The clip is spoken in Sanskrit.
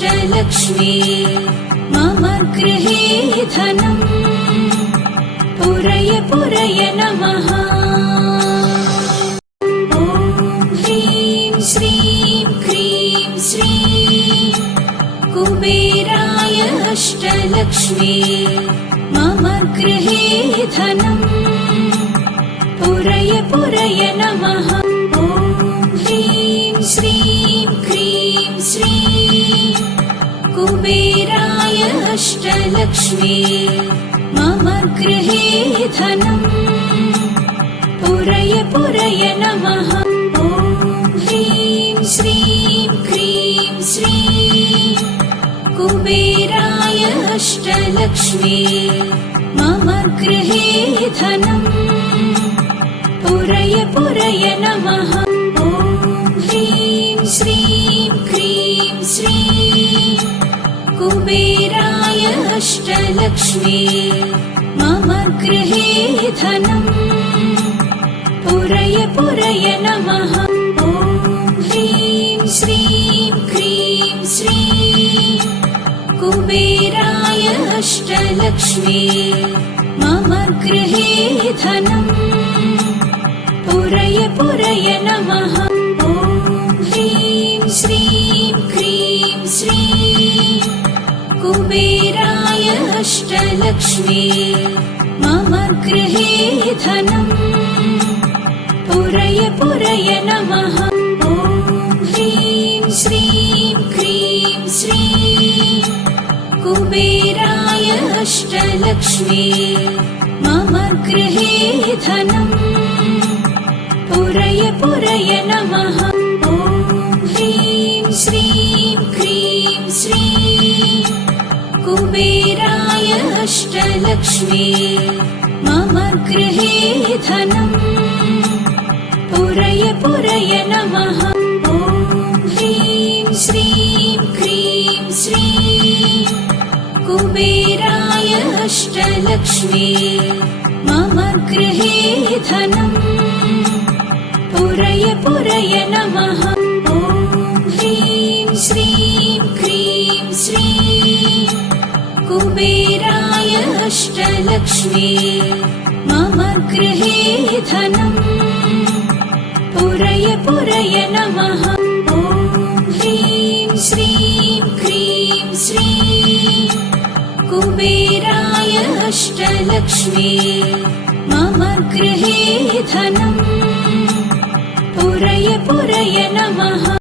अष्टलक्ष्मी मम गृहे धनम् पुरय पुरय नमः। ॐ ह्रीं श्रीं क्रीं श्रीं कुबेराय अष्टलक्ष्मी मम गृहे धनम् पुरय पुरय नमः। ॐ ह्रीं श्रीं क्रीं श्रीं कुबेराय अष्टलक्ष्मी मम गृहे धनम् पुरय पुरय नमः। ॐ ह्रीं श्रीं क्रीं श्रीं कुबेराय अष्टलक्ष्मी मम गृहे धनम् पुरय पुरय नमः। ॐ ह्रीं श्रीं क्रीं श्रीं कुबेराय अष्टलक्ष्मी मम गृहे धनम् पुरय पुरय नमः। ॐ ह्रीं श्रीं क्रीं श्रीं कुबेराय अष्टलक्ष्मी मम गृहे धनम् पुरय पुरय नमः। ॐ ह्रीं श्रीं क्रीं श्रीं कुबेराय अष्टलक्ष्मी मम गृहे धनम् पुरय पुरय नमः। ॐ ह्रीं श्रीं क्रीं श्रीं कुबेराय अष्टलक्ष्मी मम गृहे धनम् पुरय पुरय नमः। ॐ ह्रीं श्रीं क्रीं श्रीं कुबेराय अष्टलक्ष्मी मम गृहे धनम् पुरय पुरय नमः। ॐ ह्रीं श्रीं क्रीं श्रीं कुबेराय अष्टलक्ष्मी मम गृहे धनम् पुरय पुरय नमः। ॐ ह्रीं श्रीं क्रीं श्रीं कुबेराय अष्टलक्ष्मी मम गृहे धनम् पुरय पुरय नमः। ॐ ह्रीं श्रीं क्रीं श्रीं कुबेराय अष्टलक्ष्मी मम गृहे धनम् पुरय पुरय नमः।